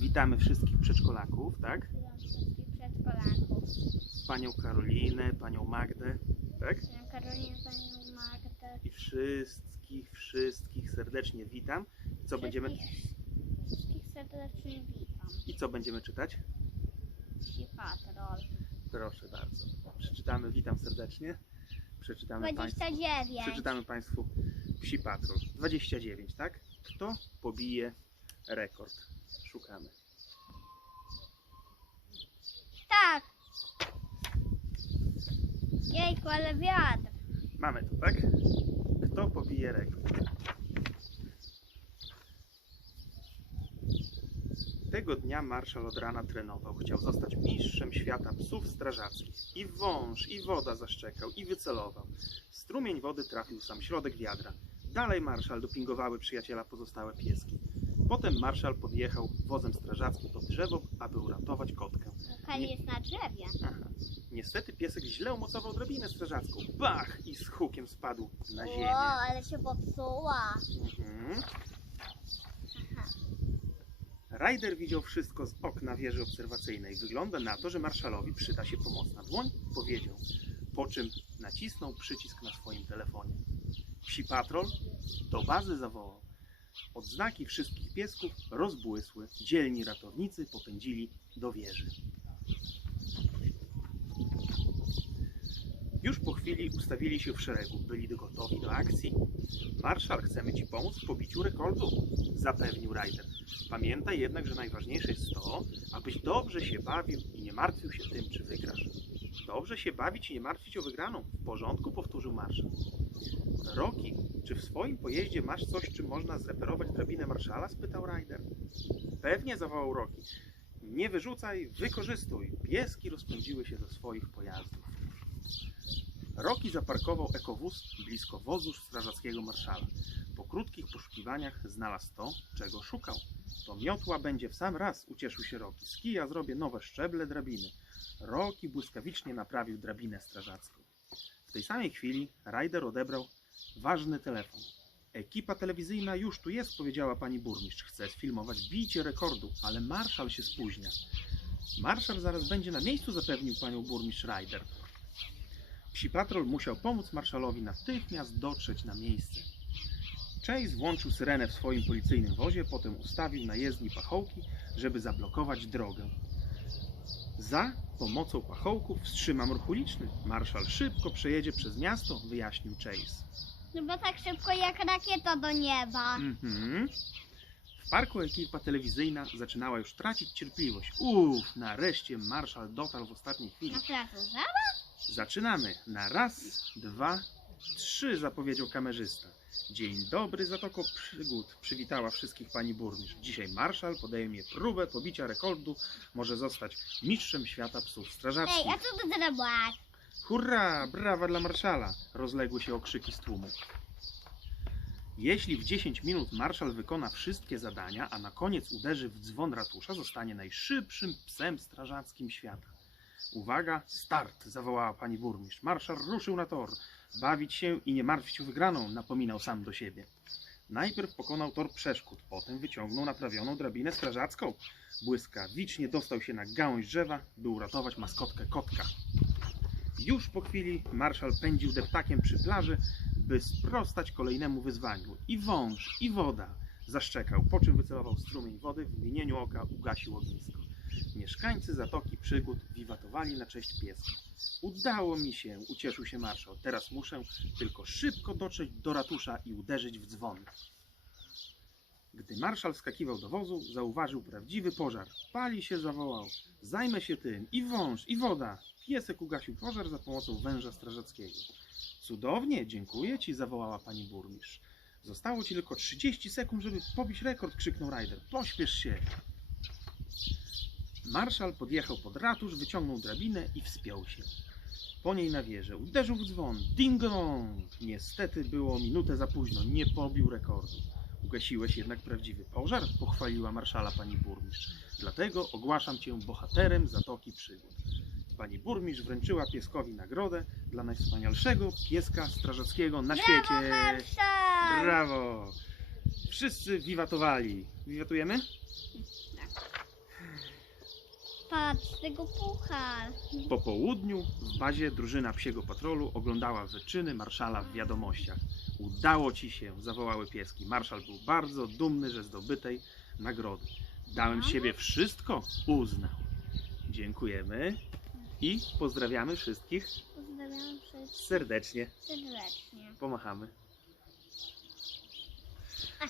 Witamy wszystkich przedszkolaków, tak? Witam wszystkich przedszkolaków. Panią Karolinę, panią Magdę, tak? Panią Karolinę, panią Magdę. I wszystkich, wszystkich serdecznie witam. Co będziemy, Wszystkich, wszystkich serdecznie witam. I co będziemy czytać? Psi Patrol. Proszę bardzo. Przeczytamy, witam serdecznie. Przeczytamy, państwu, 29. przeczytamy Państwu Psi Patrol. 29, tak? Kto pobije rekord? Szukamy. Tak. Jejku, ale wiatr. Mamy to, tak? Kto pobije rekord? Tego dnia marszał od rana trenował. Chciał zostać mistrzem świata psów strażackich. I wąż, i woda zaszczekał, i wycelował. Strumień wody trafił w sam środek wiadra. Dalej marszał dopingowały przyjaciela pozostałe pieski. Potem marszał podjechał wozem strażackim pod drzewo, aby uratować kotkę. Kali jest na drzewie. Aha. Niestety piesek źle umocował drabinę strażacką. Bach! I z hukiem spadł na ziemię. Ło, ale się popsuła. Mhm. Ryder widział wszystko z okna wieży obserwacyjnej. Wygląda na to, że marszalowi przyda się pomocna dłoń, powiedział, po czym nacisnął przycisk na swoim telefonie. Psi patrol do bazy zawołał. Odznaki wszystkich piesków rozbłysły. Dzielni ratownicy popędzili do wieży. Już po chwili ustawili się w szeregu. Byli gotowi do akcji. Marszal, chcemy Ci pomóc w pobiciu rekordu, zapewnił Ryder. Pamiętaj jednak, że najważniejsze jest to, abyś dobrze się bawił i nie martwił się tym, czy wygrasz. Dobrze się bawić i nie martwić o wygraną. W porządku, powtórzył marszał. Roki, czy w swoim pojeździe masz coś, czym można zreperować drabinę marszala? spytał Ryder. Pewnie, zawołał Roki. Nie wyrzucaj, wykorzystuj. Pieski rozpędziły się do swoich pojazdów. Roki zaparkował ekowóz blisko wozu strażackiego marszala. Po krótkich poszukiwaniach znalazł to, czego szukał. To miotła będzie w sam raz, ucieszył się Roki. Z kija zrobię nowe szczeble drabiny. Roki błyskawicznie naprawił drabinę strażacką. W tej samej chwili Ryder odebrał ważny telefon. Ekipa telewizyjna już tu jest, powiedziała pani burmistrz. Chce sfilmować bicie rekordu, ale marszal się spóźnia. Marszal zaraz będzie na miejscu, zapewnił panią burmistrz Ryder. Psi patrol musiał pomóc marszalowi natychmiast dotrzeć na miejsce. Chase włączył syrenę w swoim policyjnym wozie, potem ustawił na jezdni pachołki, żeby zablokować drogę. Za pomocą pachołków wstrzymam ruch uliczny. Marszal szybko przejedzie przez miasto, wyjaśnił Chase. No bo tak szybko jak rakieta do nieba. Mhm. W parku ekipa telewizyjna zaczynała już tracić cierpliwość. Uff, nareszcie marszal dotarł w ostatniej chwili. Na placu zabaw? Zaczynamy. Na raz, dwa, trzy, zapowiedział kamerzysta. Dzień dobry, Zatoko Przygód, przywitała wszystkich pani burmistrz. Dzisiaj marszal podejmie próbę pobicia rekordu. Może zostać mistrzem świata psów Ej, strażackich. a co ty zrobiłaś? Hurra, brawa dla marszala! Rozległy się okrzyki z tłumu. Jeśli w 10 minut marszal wykona wszystkie zadania, a na koniec uderzy w dzwon ratusza, zostanie najszybszym psem strażackim świata. Uwaga, start! zawołała pani burmistrz. Marszal ruszył na tor. Bawić się i nie martwić wygraną, napominał sam do siebie. Najpierw pokonał tor przeszkód, potem wyciągnął naprawioną drabinę strażacką. Błyskawicznie dostał się na gałąź drzewa, by uratować maskotkę kotka. Już po chwili marszal pędził deptakiem przy plaży, by sprostać kolejnemu wyzwaniu. I wąż, i woda. Zaszczekał, po czym wycelował strumień wody, w mgnieniu oka ugasił ognisko. Mieszkańcy Zatoki Przygód wiwatowali na cześć pieska. Udało mi się, ucieszył się marszał. Teraz muszę tylko szybko dotrzeć do ratusza i uderzyć w dzwon. Gdy marszal skakiwał do wozu, zauważył prawdziwy pożar. Pali się, zawołał. Zajmę się tym. I wąż, i woda. Piesek ugasił pożar za pomocą węża strażackiego. Cudownie, dziękuję ci, zawołała pani burmistrz. Zostało ci tylko 30 sekund, żeby pobić rekord, krzyknął Ryder. Pośpiesz się. Marszal podjechał pod ratusz, wyciągnął drabinę i wspiął się. Po niej na wieżę. Uderzył w dzwon. Ding dong! Niestety było minutę za późno. Nie pobił rekordu. Ugasiłeś jednak prawdziwy pożar, pochwaliła marszala pani burmistrz. Dlatego ogłaszam cię bohaterem Zatoki Przygód. Pani burmistrz wręczyła pieskowi nagrodę dla najwspanialszego pieska strażackiego na świecie. Brawo! Wszyscy wiwatowali. Wiwatujemy? Patrz, tego puchar. Po południu w bazie drużyna psiego patrolu oglądała wyczyny marszala w wiadomościach. Udało ci się, zawołały pieski. Marszal był bardzo dumny, że zdobytej nagrody. Dałem z siebie wszystko, uznał. Dziękujemy i pozdrawiamy wszystkich Pozdrawiam wszystkich serdecznie. serdecznie. Pomachamy. A,